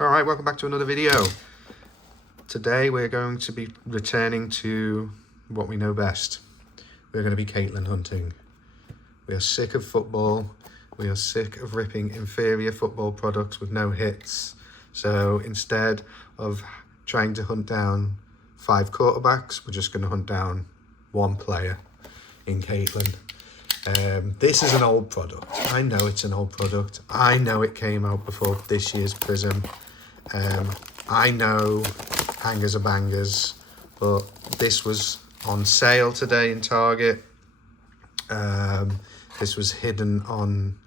Alright, welcome back to another video. Today we're going to be returning to what we know best. We're going to be Caitlin hunting. We are sick of football. We are sick of ripping inferior football products with no hits. So instead of trying to hunt down 5 quarterbacks, we're just going to hunt down 1 player in Caitlin. This is an old product. I know it's an old product. I know it came out before this year's Prizm. I know hangers are bangers, but this was on sale today in Target. This was hidden on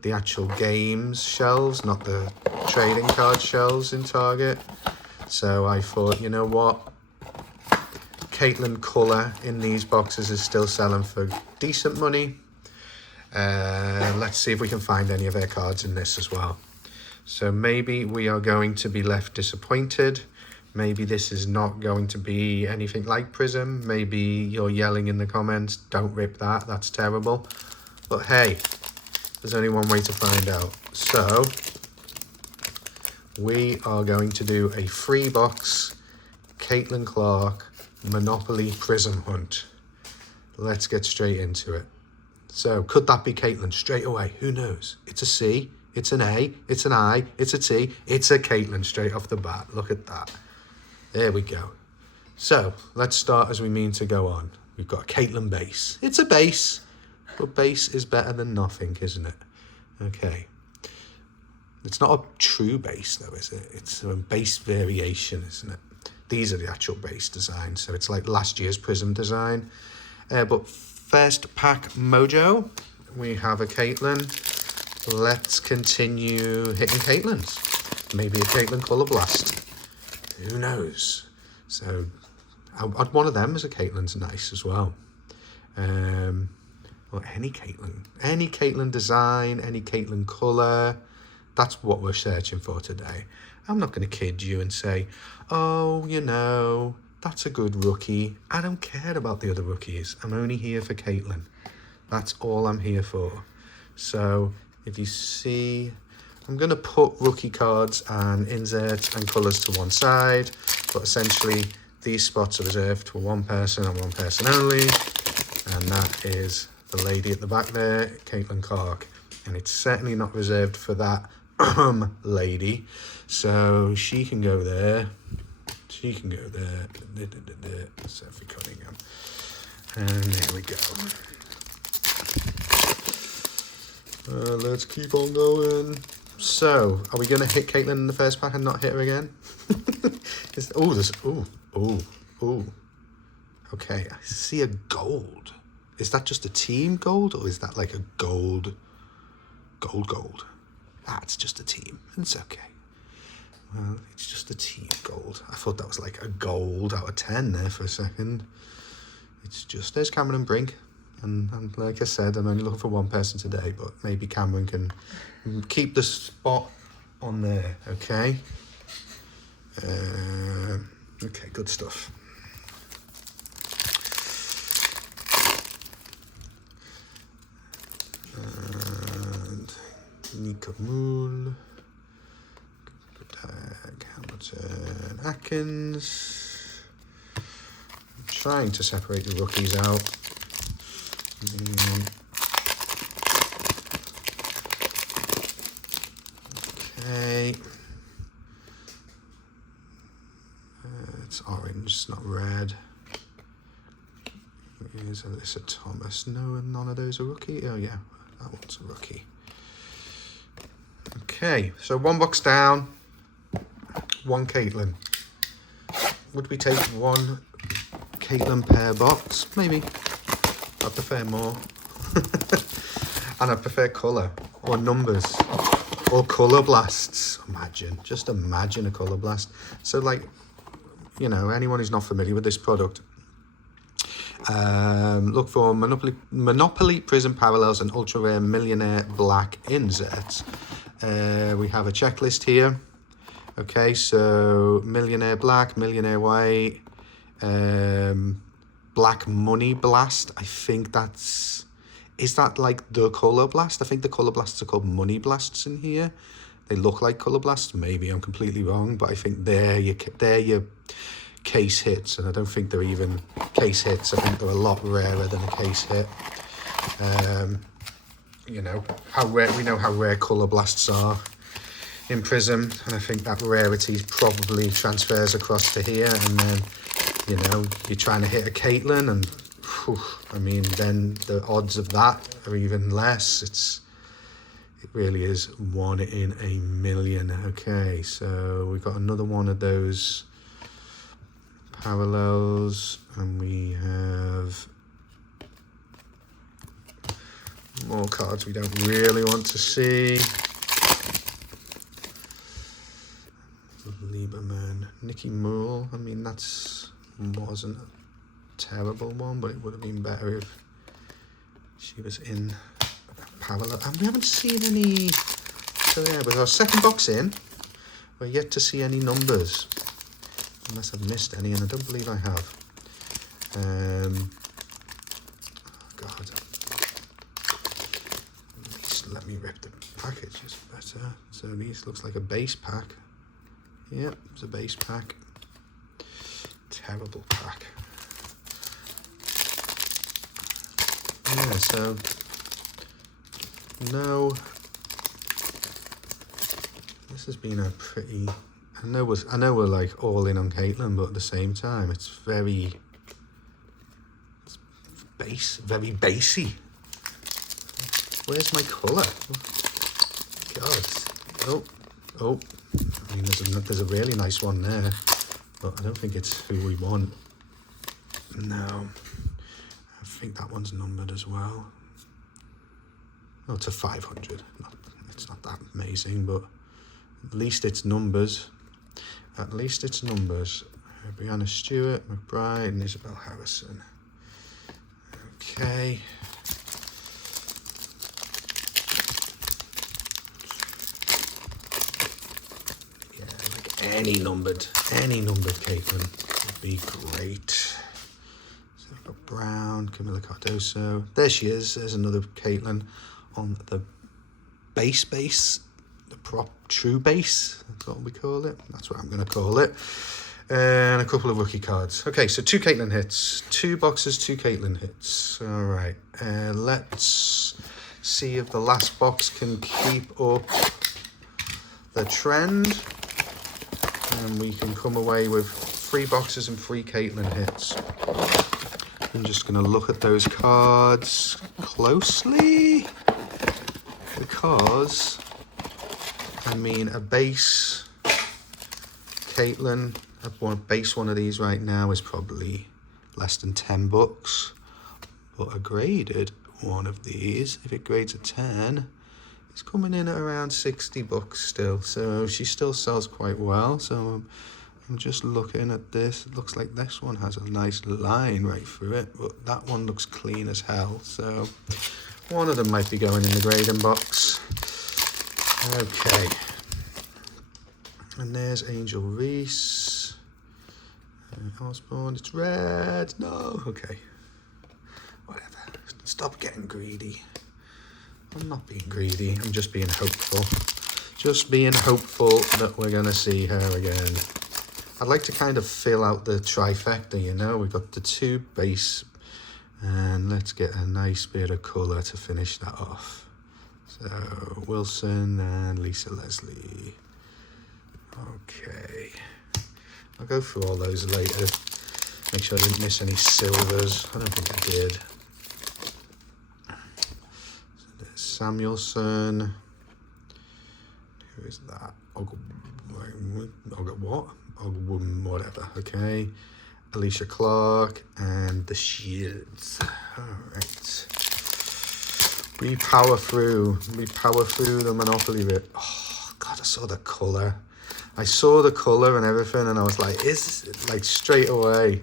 the actual games shelves, not the trading card shelves in Target. So I thought, you know what? Caitlin colour in these boxes is still selling for decent money. Let's see if we can find any of her cards in this as well. So maybe we are going to be left disappointed. Maybe this is not going to be anything like Prizm. Maybe you're yelling in the comments, don't rip that, that's terrible. But hey, there's only one way to find out. So we are going to do a free box Caitlin Clark Monopoly Prizm hunt. Let's get straight into it. So could that be Caitlin straight away? Who knows? It's a C. It's an A, it's an I, it's a T, it's a Caitlin straight off the bat. Look at that. There we go. So, let's start as we mean to go on. We've got a Caitlin base. It's a base, but base is better than nothing, isn't it? Okay. It's not a true base, though, is it? It's a base variation, isn't it? These are the actual base designs, so it's like last year's Prizm design. But first pack mojo, we have a Caitlin. Let's continue hitting Caitlins. Maybe a Caitlin Colour Blast. Who knows? So, one of them as a Caitlin's nice as well. Or any Caitlin design, any Caitlin colour. That's what we're searching for today. I'm not going to kid you and say, oh, you know, that's a good rookie. I don't care about the other rookies. I'm only here for Caitlin. That's all I'm here for. So, if you see, I'm going to put rookie cards and inserts and colours to one side, but essentially these spots are reserved for one person and one person only, and that is the lady at the back there, Caitlin Clark, and it's certainly not reserved for that lady, so she can go there, Sophie Cunningham, and there we go. Let's keep on going. So, are we going to hit Caitlin in the first pack and not hit her again? Okay, I see a gold. Is that just a team gold, or is that like a gold? Ah, it's just a team. It's okay. Well, it's just a team gold. I thought that was like a gold out of 10 there for a second. It's just, there's Cameron Brink. And like I said, I'm only looking for one person today, but maybe Cameron can keep the spot on there, okay? Okay, good stuff. And Nico Moon, Hamilton, Atkins. I'm trying to separate the rookies out. Okay. It's orange, it's not red. Here's Alyssa Thomas. No, none of those are rookie. Oh yeah, that one's a rookie. Okay, so 1 box down, 1 Caitlin. Would we take 1 Caitlin per box? Maybe. I prefer more. And I prefer colour or numbers or colour blasts. Just imagine a colour blast. So like, you know, anyone who's not familiar with this product, look for Monopoly Prizm Parallels and Ultra Rare Millionaire Black inserts. We have a checklist here. Okay, so Millionaire Black, Millionaire White, Black Money Blast. I think that's... Is that like the Colour Blast? I think the Colour Blasts are called Money Blasts in here. They look like Colour Blasts. Maybe I'm completely wrong, but I think they're your case hits, and I don't think they're even case hits. I think they're a lot rarer than a case hit. You know how rare, we know how rare Colour Blasts are in Prizm, and I think that rarity probably transfers across to here. And then, you know, you're trying to hit a Caitlyn, and whew, I mean, then the odds of that are even less. It really is 1 in a million. Okay, so we got another one of those parallels, and we have more cards we don't really want to see. Lieberman, Nikki Moore. I mean, wasn't a terrible one, but it would have been better if she was in parallel. And we haven't seen any. So yeah, with our second box in, we're yet to see any numbers, unless I've missed any, and I don't believe I have. Oh God. Let me rip the package, it's better. So these looks like a base pack. Yep, it's a base pack. Terrible pack. Yeah, so no. This has been a pretty. I know we're like all in on Caitlyn, but at the same time, it's very very basey. Where's my colour? God. Oh. I mean, there's a really nice one there, but I don't think it's who we want. No. I think that one's numbered as well. Oh, it's a 500. It's not that amazing, but at least it's numbers. At least it's numbers. Brianna Stewart, McBride, and Isabel Harrison. Okay. Any numbered Caitlyn would be great. So we've got Brown, Camilla Cardoso. There she is. There's another Caitlyn on the base, the true base. That's what we call it. That's what I'm going to call it. And a couple of rookie cards. Okay, so 2 Caitlyn hits. 2 boxes, 2 Caitlyn hits. All right. Let's see if the last box can keep up the trend. And we can come away with 3 boxes and 3 Caitlyn hits. I'm just going to look at those cards closely, because, I mean, a base Caitlyn, a base one of these right now is probably less than $10. But a graded one of these, if it grades a 10, it's coming in at around $60 still, so she still sells quite well. So I'm just looking at this. It looks like this one has a nice line right through it, but that one looks clean as hell. So one of them might be going in the grading box. Okay. And there's Angel Reese. Osborne, it's red. No, okay. Whatever. Stop getting greedy. I'm not being greedy, I'm just being hopeful. Just being hopeful that we're going to see her again. I'd like to kind of fill out the trifecta, you know. We've got the 2 base, and let's get a nice bit of colour to finish that off. So, Wilson and Lisa Leslie. Okay. I'll go through all those later. Make sure I didn't miss any silvers. I don't think I did. Samuelson. Who is that? Whatever. Okay. Alicia Clark and the Shields. All right. We power through the Monopoly bit. Oh God, I saw the colour. I saw the colour and everything, and I was like, straight away.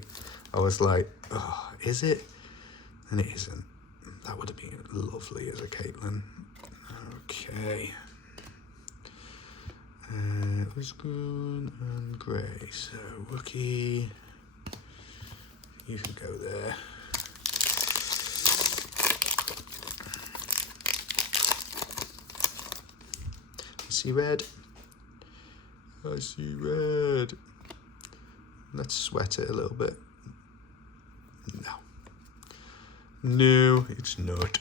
I was like, oh, is it? And it isn't. That would have been lovely as a Caitlyn. Okay. Usgoon and Grey. So, rookie. You can go there. See red? I see red. Let's sweat it a little bit. No. No, it's not.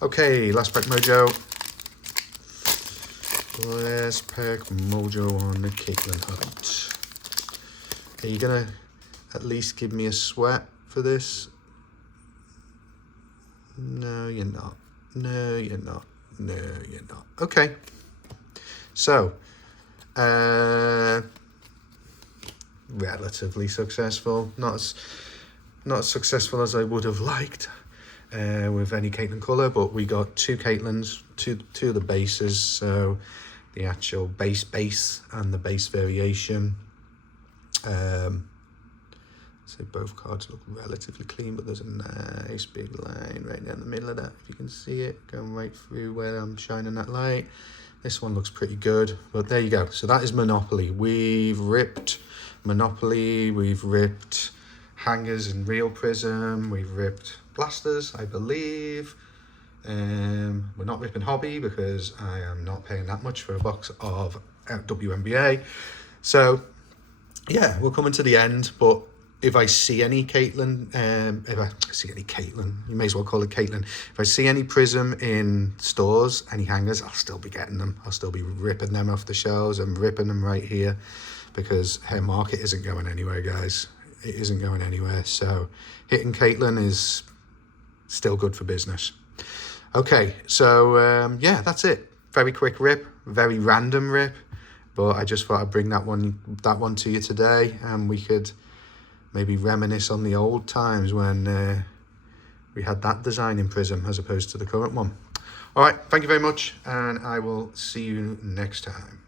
Okay, last pack mojo. Last pack mojo on the Caitlin hunt. Are you gonna at least give me a sweat for this? No, you're not. No, you're not. No, you're not. Okay. So, relatively successful. Not as successful as I would have liked with any Caitlin colour, but we got two Caitlins, two of the bases, so the actual base and the base variation. So both cards look relatively clean, but there's a nice big line right down the middle of that, if you can see it, going right through where I'm shining that light. This one looks pretty good, but there you go. So that is Monopoly. We've ripped Monopoly, we've ripped hangers and real Prizm, we've ripped blasters, I believe. We're not ripping hobby because I am not paying that much for a box of WNBA. So yeah, we're coming to the end, but if I see any Caitlin, you may as well call it Caitlin. If I see any Prizm in stores, any hangers, I'll still be getting them. I'll still be ripping them off the shelves and ripping them right here, because her market isn't going anywhere, guys. It isn't going anywhere. So hitting Caitlin is still good for business. Okay, so yeah, that's it. Very quick rip, very random rip, but I just thought I'd bring that one to you today, and we could maybe reminisce on the old times when we had that design in Prizm as opposed to the current one. All right, thank you very much, and I will see you next time.